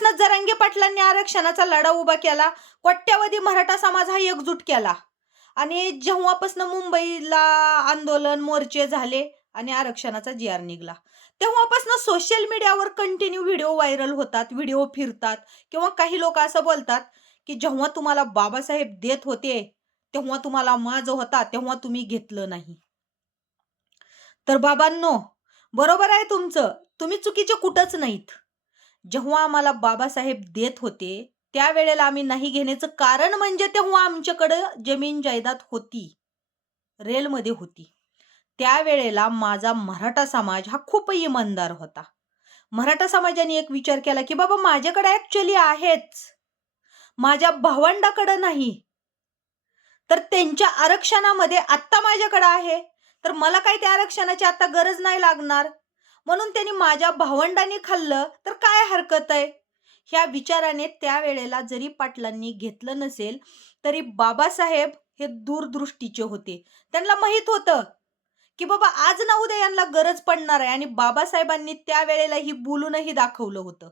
तेव्हापासून जरांगे पाटलांनी आरक्षणाचा लढा उभा केला कोट्यावधी मराठा समाज हा एकजूट केला. आणि जेव्हापासून मुंबईला आंदोलन मोर्चे झाले आणि आरक्षणाचा जी आर निघला तेव्हापासून सोशल मीडियावर कंटिन्यू व्हिडिओ व्हायरल होतात व्हिडिओ फिरतात किंवा काही लोक असं बोलतात की जेव्हा तुम्हाला बाबासाहेब देत होते तेव्हा तुम्हाला माझ होता तेव्हा तुम्ही घेतलं नाही. तर बाबांनो बरोबर आहे तुमचं. तुम्ही चुकीचे कुठंच नाहीत. जेव्हा आम्हाला बाबासाहेब देत होते त्यावेळेला आम्ही नाही घेण्याचं कारण म्हणजे तेव्हा आमच्याकडं जमीन जायदाद होती रेलमध्ये होती. त्यावेळेला माझा मराठा समाज हा खूप इमानदार होता. मराठा समाजाने एक विचार केला की बाबा माझ्याकडे ॲक्च्युली आहेच. माझ्या भावंडाकडं नाही. तर त्यांच्या आरक्षणामध्ये आत्ता माझ्याकडं आहे. तर मला काही त्या आरक्षणाची आता गरज नाही लागणार? म्हणून त्यांनी माझ्या भावंडाने खाल्लं तर काय हरकत आहे? ह्या विचाराने त्यावेळेला जरी पाटलांनी घेतलं नसेल तरी बाबासाहेब हे दूरदृष्टीचे होते. त्यांना माहीत होतं की बाबा आज ना उद्या यांना गरज पडणार आहे आणि बाबासाहेबांनी त्यावेळेला ही बोलूनही दाखवलं होतं.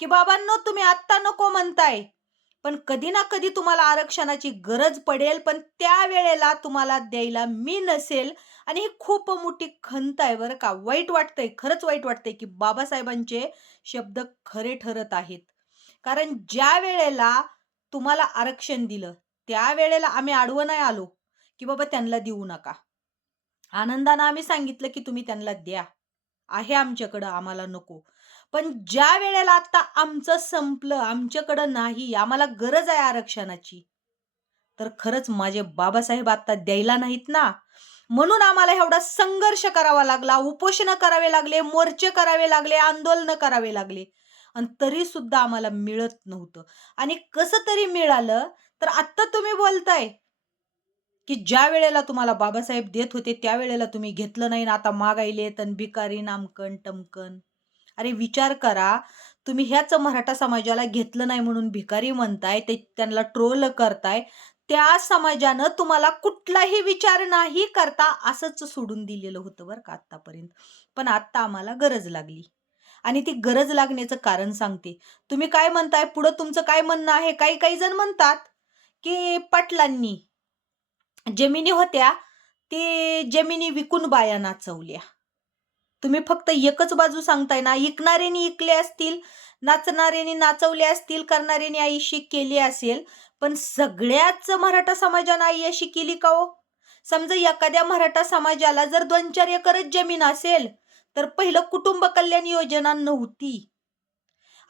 की बाबांनो तुम्ही आत्ता नको म्हणताय. पण कधी ना कधी तुम्हाला आरक्षणाची गरज पडेल पण त्यावेळेला तुम्हाला द्यायला मी नसेल. आणि ही खूप मोठी खंत आहे बरं का. वाईट वाटतंय खरंच वाईट वाटतंय की बाबासाहेबांचे शब्द खरे ठरत आहेत. कारण ज्या वेळेला तुम्हाला आरक्षण दिलं त्यावेळेला आम्ही आडवं नाही आलो की बाबा त्यांना देऊ नका. आनंदानं आम्ही सांगितलं की तुम्ही त्यांना द्या. आहे आमच्याकडं आम्हाला नको. पण ज्या वेळेला आता आमचं संपलं आमच्याकडं नाही आम्हाला गरज आहे आरक्षणाची तर खरंच माझे बाबासाहेब आता द्यायला नाहीत ना. म्हणून आम्हाला एवढा संघर्ष करावा लागला उपोषण करावे लागले मोर्चे करावे लागले आंदोलन करावे लागले. आणि तरी सुद्धा आम्हाला मिळत नव्हतं. आणि कसं तरी मिळालं तर आत्ता तुम्ही बोलताय की ज्या वेळेला तुम्हाला बाबासाहेब देत होते त्यावेळेला तुम्ही घेतलं नाही ना. आता मागायले तन भिकारी नामकन टमकन. अरे विचार करा तुम्ही ह्याच मराठा समाजाला घेतलं नाही म्हणून भिकारी म्हणताय ते त्यांना ट्रोल करताय त्या समाजानं तुम्हाला कुठलाही विचार नाही करता असंच सोडून दिलेलं होतं बरं का आत्तापर्यंत. पण आत्ता आम्हाला गरज लागली. आणि ती गरज लागण्याचं कारण सांगते. तुम्ही काय म्हणताय पुढं तुमचं काय म्हणणं आहे? काही काही जण म्हणतात की पाटलांनी जमिनी होत्या ते जमिनी विकून बाया नाचवल्या. तुम्ही फक्त एकच बाजू सांगताय ना इकणाऱ्याने ऐकले असतील नाचणाऱ्याने नाचवले असतील करणाऱ्याने आईशी केली असेल पण सगळ्याच मराठा समाजानं आई अशी केली का हो? समजा एखाद्या मराठा समाजाला जर दोन चार एकरच जमीन असेल तर पहिलं कुटुंब कल्याण योजना नव्हती.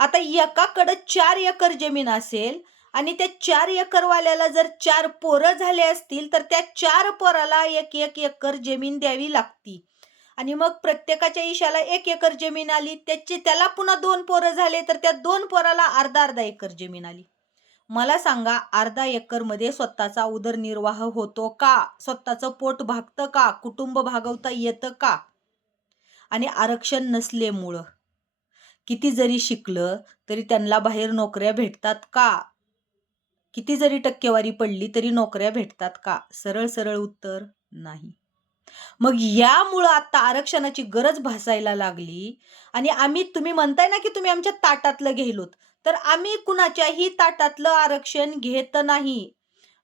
आता एकाकडं चार एकर जमीन असेल आणि त्या चार एकरवाल्याला जर चार पोरं झाले असतील तर त्या चार पोराला एक एक एकर जमीन द्यावी लागती. आणि मग प्रत्येकाच्या ईशाला एक एकर जमीन आली. त्याची त्याला पुन्हा दोन पोरं झाले तर त्या दोन पोराला अर्धा अर्धा एकर जमीन आली. मला सांगा अर्धा एकरमध्ये स्वतःचा उदरनिर्वाह होतो का? स्वतःचं पोट भागतं का? कुटुंब भागवता येतं का? आणि आरक्षण नसल्यामुळं किती जरी शिकलं तरी त्यांना बाहेर नोकऱ्या भेटतात का? किती जरी टक्केवारी पडली तरी नोकऱ्या भेटतात का? सरळ सरळ उत्तर नाही. मग यामुळं आता आरक्षणाची गरज भासायला लागली. आणि आम्ही तुम्ही म्हणताय ना की तुम्ही आमच्या ताटातलं घेलोत तर आम्ही कुणाच्याही ताटातलं आरक्षण घेत नाही.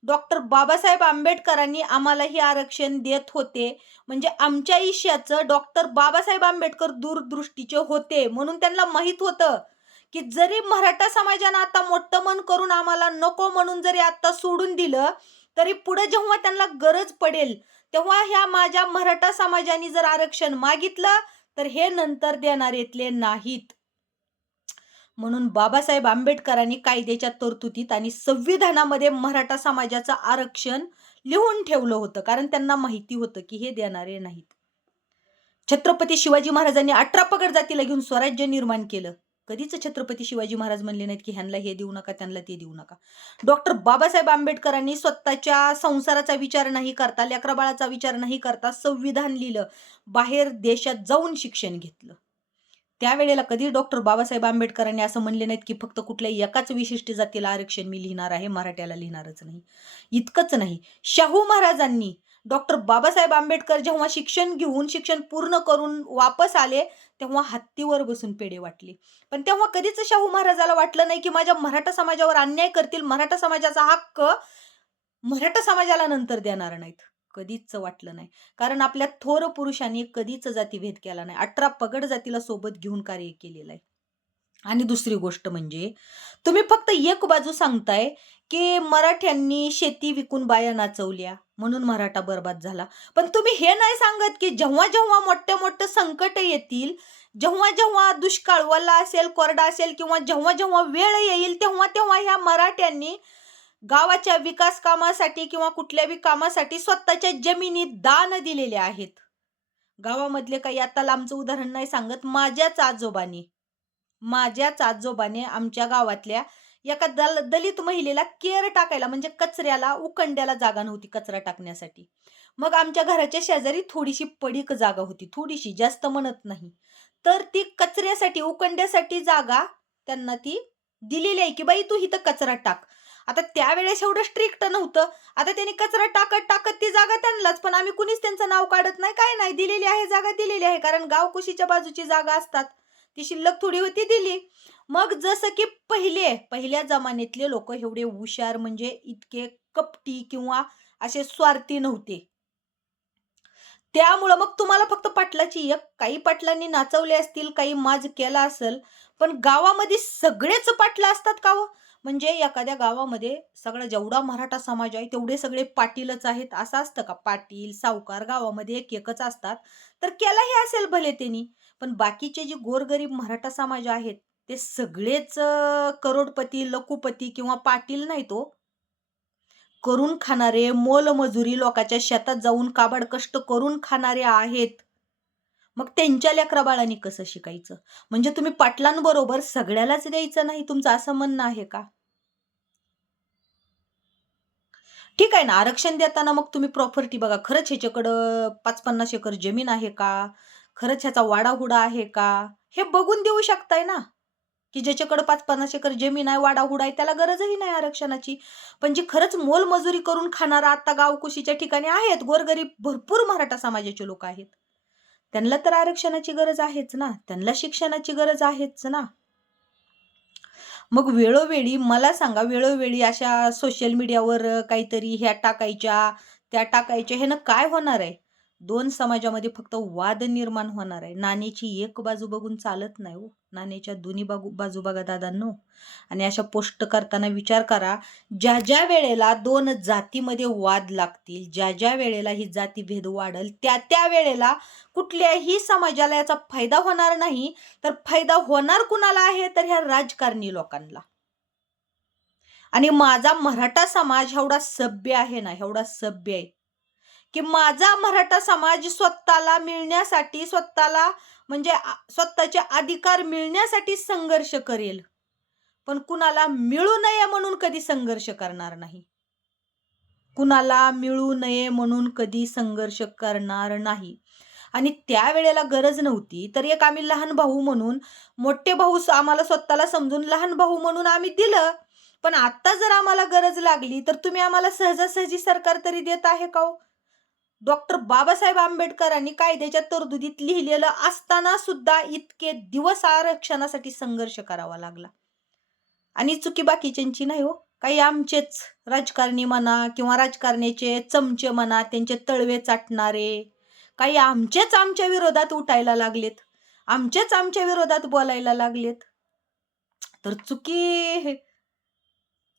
डॉक्टर बाबासाहेब आंबेडकरांनी आम्हाला हे आरक्षण देत होते. म्हणजे आमच्या आयुष्याचं डॉक्टर बाबासाहेब आंबेडकर दूरदृष्टीचे होते म्हणून त्यांना माहीत होतं. की जरी मराठा समाजानं आता मोठं मन करून आम्हाला नको म्हणून जरी आता सोडून दिलं तरी पुढे जेव्हा त्यांना गरज पडेल तेव्हा ह्या माझ्या मराठा समाजाने जर आरक्षण मागितलं तर हे नंतर देणार येतले नाहीत. म्हणून बाबासाहेब आंबेडकरांनी कायद्याच्या तरतुदीत आणि संविधानामध्ये मराठा समाजाचं आरक्षण लिहून ठेवलं होतं. कारण त्यांना माहिती होतं की हे देणारे नाहीत. छत्रपती शिवाजी महाराजांनी अठरा पगड जातीला घेऊन स्वराज्य निर्माण केलं. कधीच छत्रपती शिवाजी महाराज म्हणले नाहीत की ह्यांना हे देऊ नका त्यांना ते देऊ नका. डॉक्टर बाबासाहेब आंबेडकरांनी स्वतःच्या संसाराचा विचार नाही करता लेकरा बाळाचा विचार नाही करता संविधान लिहिलं बाहेर देशात जाऊन शिक्षण घेतलं. त्यावेळेला कधी डॉक्टर बाबासाहेब आंबेडकरांनी असं म्हणले नाहीत की फक्त कुठल्याही एकाच विशिष्ट जातीला आरक्षण मी लिहिणार आहे मराठ्याला लिहिणारच नाही. इतकंच नाही. शाहू महाराजांनी डॉक्टर बाबासाहेब आंबेडकर जेव्हा शिक्षण घेऊन शिक्षण पूर्ण करून वापस आले तेव्हा हत्तीवर बसून पेढे वाटले. पण तेव्हा कधीच शाहू महाराजाला वाटलं नाही की माझ्या मराठा समाजावर अन्याय करतील. मराठा समाजाचा हक्क मराठा समाजाला नंतर देणार नाहीत. कधीच वाटलं नाही. कारण आपल्या थोर पुरुषांनी कधीच जातीभेद केला नाही. अठरा पगड जातीला सोबत घेऊन कार्य केलेलं आहे. आणि दुसरी गोष्ट म्हणजे तुम्ही फक्त एक बाजू सांगताय की मराठ्यांनी शेती विकून बाया नाचवल्या. म्हणून मराठा बर्बाद झाला. पण तुम्ही हे नाही सांगत की जेव्हा जेव्हा मोठे मोठे संकट येतील जेव्हा जेव्हा दुष्काळ वल्ला असेल कोरडा असेल किंवा जेव्हा जेव्हा वेळ येईल तेव्हा तेव्हा ह्या मराठ्यांनी गावाच्या विकास कामासाठी किंवा कुठल्याही कामासाठी स्वतःच्या जमिनी दान दिलेल्या आहेत. गावामधले काही आता लांबचं उदाहरण नाही सांगत. माझ्याच आजोबाने माझ्याच आजोबाने आमच्या गावातल्या एका दल दलित महिलेला केर टाकायला म्हणजे कचऱ्याला उकंड्याला जागा नव्हती कचरा टाकण्यासाठी. मग आमच्या घराच्या शेजारी थोडीशी पडीक जागा होती थोडीशी जास्त म्हणत नाही. तर ती कचऱ्यासाठी उकंड्यासाठी जागा त्यांना ती दिलेली आहे की बाई तू इथं कचरा टाक. आता त्यावेळेस एवढं स्ट्रिक्ट नव्हतं. आता त्यांनी कचरा टाकत टाकत ती जागा त्यांनाच पण आम्ही कुणीच त्यांचं नाव काढत नाही. काय नाही दिलेली आहे जागा दिलेली आहे. कारण गाव कुशीच्या बाजूची जागा असतात. ती शिल्लक थोडी होती दिली. मग जसं की पहिले पहिल्या जमान्यातले लोक एवढे हुशार म्हणजे इतके कपटी किंवा असे स्वार्थी नव्हते. त्यामुळं मग तुम्हाला फक्त पाटलाची एक काही पाटलांनी नाचवले असतील काही माज केला असेल पण गावामध्ये सगळेच पाटलं असतात का हो? म्हणजे एखाद्या गावामध्ये सगळा जेवढा मराठा समाज आहे तेवढे सगळे पाटीलच आहेत. असं असतं का? पाटील सावकार गावामध्ये एक एकच असतात. तर केलाही असेल भले त्यांनी. पण बाकीचे जे गोरगरीब मराठा समाज आहेत ते सगळेच करोडपती लखुपती किंवा पाटील नाही तो हो. करून खाणारे मोलमजुरी लोकांच्या शेतात जाऊन काबाड कष्ट करून खाणारे आहेत. मग त्यांच्या लेकरा बाळांनी कसं शिकायचं? म्हणजे तुम्ही पाटलांबरोबर सगळ्यालाच द्यायचं नाही तुमचं असं म्हणणं आहे का? ठीक आहे ना आरक्षण देताना मग तुम्ही प्रॉपर्टी बघा. खरंच ह्याच्याकडं पाच पन्नास एकर जमीन आहे का? खरंच ह्याचा वाडाहुडा आहे का? हे बघून देऊ शकताय ना. की ज्याच्याकडे पाच पन्नास एकर जमीन आहे वाडाहुडा आहे त्याला गरजही नाही आरक्षणाची. पण जी खरंच मोलमजुरी करून खाणारा आता गावकुशीच्या ठिकाणी आहेत गोरगरीब भरपूर मराठा समाजाचे लोक आहेत. त्यांना तर आरक्षणाची गरज आहेच ना. त्यांना शिक्षणाची गरज आहेच ना. मग वेळोवेळी मला सांगा वेळोवेळी अशा सोशल मीडियावर काहीतरी ह्या टाकायच्या त्या टाकायच्या ह्यानं काय होणार आहे? दोन समाजामध्ये फक्त वाद निर्माण होणार आहे. नाण्याची एक बाजू बघून चालत नाही हो. नाण्याच्या दोन्ही बाजू बाजू बघा दादांनो. आणि अशा पोस्ट करताना विचार करा ज्या ज्या वेळेला दोन जातीमध्ये वाद लागतील ज्या ज्या वेळेला ही जातीभेद वाढल त्या त्या वेळेला कुठल्याही समाजाला याचा फायदा होणार नाही. तर फायदा होणार कुणाला आहे? तर ह्या राजकारणी लोकांना. आणि माझा मराठा समाज एवढा सभ्य आहे ना एवढा सभ्य आहे. की माझा मराठा समाज स्वतःला मिळण्यासाठी स्वतःला म्हणजे स्वतःचे अधिकार मिळण्यासाठी संघर्ष करेल. पण कुणाला मिळू नये म्हणून कधी संघर्ष करणार नाही. कुणाला मिळू नये म्हणून कधी संघर्ष करणार नाही. आणि त्यावेळेला गरज नव्हती तर एक आम्ही लहान भाऊ म्हणून मोठे भाऊ आम्हाला स्वतःला समजून लहान भाऊ म्हणून आम्ही दिलं. पण आता जर आम्हाला गरज लागली तर तुम्ही आम्हाला सहजासहजी सरकार तरी देत आहे का हो? डॉक्टर बाबासाहेब आंबेडकरांनी कायद्याच्या तरतुदीत लिहिलेलं असताना सुद्धा इतके दिवस आरक्षणासाठी संघर्ष करावा लागला. आणि चुकी बाकीच्यांची नाही हो. काही आमचेच राजकारणी म्हणा किंवा राजकारण्याचे चमचे म्हणा त्यांचे तळवे चाटणारे काही आमचेच आमच्या विरोधात उठायला लागलेत. आमचेच आमच्या विरोधात बोलायला लागलेत. तर चुकी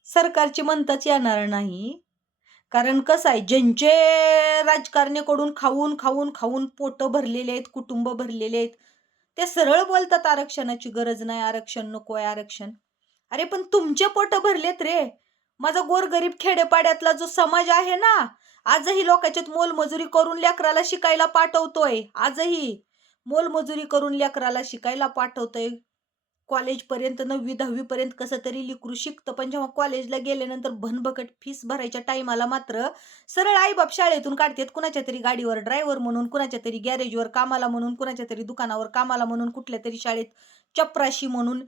सरकारची म्हणताच येणार नाही. कारण कसं आहे ज्यांचे राजकारण्याकडून खाऊन खाऊन खाऊन पोटं भरलेले आहेत कुटुंब भरलेले आहेत ते सरळ बोलतात आरक्षणाची गरज नाही आरक्षण नको आहे आरक्षण. अरे पण तुमचे पोट भरलेत रे. माझा गोरगरीब खेडेपाड्यातला जो समाज आहे ना आजही लोकांच्यात मोलमजुरी करून लेकराला शिकायला पाठवतोय आजही. मोलमजुरी करून लेकराला शिकायला पाठवतोय. कॉलेजपर्यंत नववी दहावीपर्यंत कसं तरी लिकरू शिकतं. पण जेव्हा कॉलेजला गेल्यानंतर भनभकट फीस भरायच्या टायमाला मात्र सरळ आईबाप शाळेतून काढतात. कुणाच्या तरी गाडीवर ड्रायव्हर म्हणून कुणाच्या तरी गॅरेजवर कामाला म्हणून कुणाच्या तरी दुकानावर कामाला म्हणून कुठल्या तरी शाळेत चपराशी म्हणून.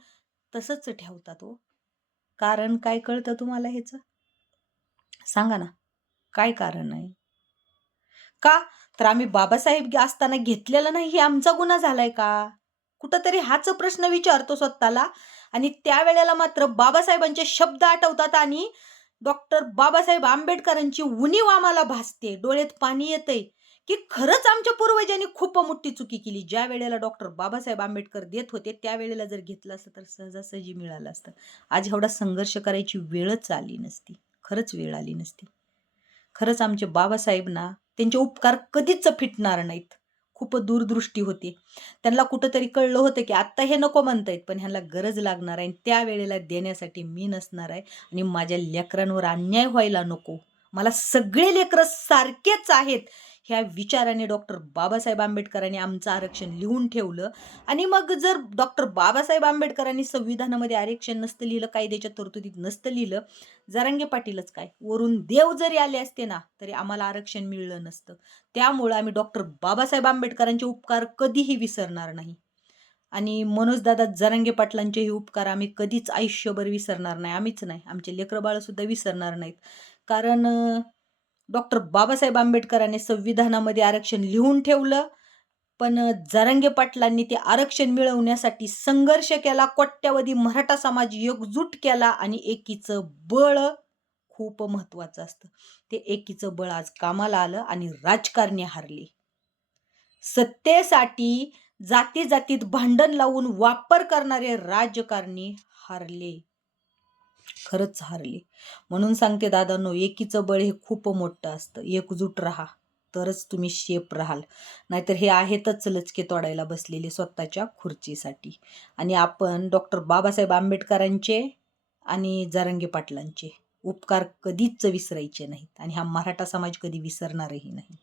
तसंच ठेवतात तो कारण काय कळतं तुम्हाला ह्याचं? सांगा ना काय कारण आहे? का? तर आम्ही बाबासाहेब असताना घेतलेलं नाही हे आमचा गुन्हा झालाय का? कुठंतरी हाच प्रश्न विचारतो स्वतःला. आणि त्यावेळेला मात्र बाबासाहेबांचे शब्द आठवतात आणि डॉक्टर बाबासाहेब आंबेडकरांची उणीव आम्हाला भासते. डोळ्यात पाणी येतंय की खरंच आमच्या पूर्वजांनी खूप मोठी चुकी केली. ज्या वेळेला डॉक्टर बाबासाहेब आंबेडकर देत होते त्यावेळेला जर घेतलं असतं तर सहजासहजी मिळालं असतं. आज एवढा संघर्ष करायची वेळच आली नसती. खरंच वेळ आली नसती. खरंच आमचे बाबासाहेब ना त्यांचे उपकार कधीच फिटणार नाहीत. खूप दूरदृष्टी होती. त्यांना कुठंतरी कळलं होतं की आत्ता हे नको म्हणतायत पण ह्यांना गरज लागणार आहे आणि त्या वेळेला देण्यासाठी मी नसणार आहे आणि माझ्या लेकरांवर अन्याय व्हायला नको. मला सगळे लेकरं सारखेच आहेत. ह्या विचाराने डॉक्टर बाबासाहेब आंबेडकरांनी आमचं आरक्षण लिहून ठेवलं. आणि मग जर डॉक्टर बाबासाहेब आंबेडकरांनी संविधानामध्ये आरक्षण नसतं लिहिलं कायद्याच्या तरतुदीत नसतं लिहिलं जरांगे पाटीलच काय? वरून देव जरी आले असते ना तरी आम्हाला आरक्षण मिळलं नसतं. त्यामुळं आम्ही डॉक्टर बाबासाहेब आंबेडकरांचे उपकार कधीही विसरणार नाही. आणि मनोजदादा जरांगे पाटलांचेही उपकार आम्ही कधीच आयुष्यभर विसरणार नाही. आम्हीच नाही. आमचे लेकरबाळसुद्धा विसरणार नाहीत. कारण डॉक्टर बाबासाहेब आंबेडकरांनी संविधानामध्ये आरक्षण लिहून ठेवलं. पण जरांगे पाटलांनी ते आरक्षण मिळवण्यासाठी संघर्ष केला कोट्यावधी मराठा समाज एकजूट केला आणि एकीचं बळ खूप महत्वाचं असतं. ते एकीचं बळ आज कामाला आलं आणि राजकारणी हारले. सत्तेसाठी जाती जातीत भांडण लावून वापर करणारे राजकारणी हारले. खरंच हारले. म्हणून सांगते दादांनो एकीचं बळ हे खूप मोठं असतं. एकजूट राहा तरच तुम्ही शेप राहाल. नाहीतर हे आहेतच लचके तोडायला बसलेले स्वतःच्या खुर्चीसाठी. आणि आपण डॉक्टर बाबासाहेब आंबेडकरांचे आणि जारंगे पाटलांचे उपकार कधीच विसरायचे नाहीत. आणि हा मराठा समाज कधी विसरणारही नाही.